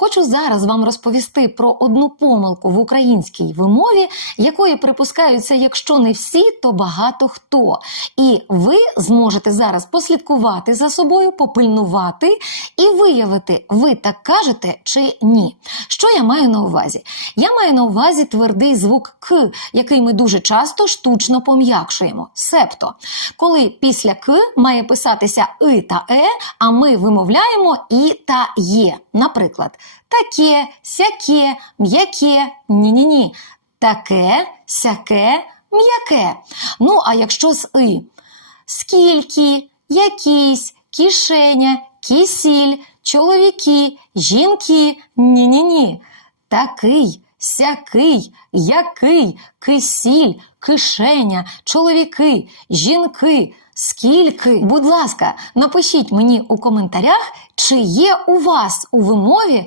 Хочу зараз вам розповісти про одну помилку в українській вимові, якої припускаються, якщо не всі, то багато хто. І ви зможете зараз послідкувати за собою, попильнувати і виявити, ви так кажете чи ні. Що я маю на увазі? Я маю на увазі твердий звук К, який ми дуже часто штучно пом'якшуємо. Себто, коли після К має писатися И та Е, а ми вимовляємо І та Є. Наприклад, таке, сяке, м'яке, ні-ні-ні. Таке, сяке, м'яке. Ну, а якщо з И? Скільки, якийсь, кишеня, кисіль, чоловіки, жінки, ні-ні-ні. Такий, сякий, який, кисіль, кишеня, чоловіки, жінки, скільки. Будь ласка, напишіть мені у коментарях, чи є у вас у вимові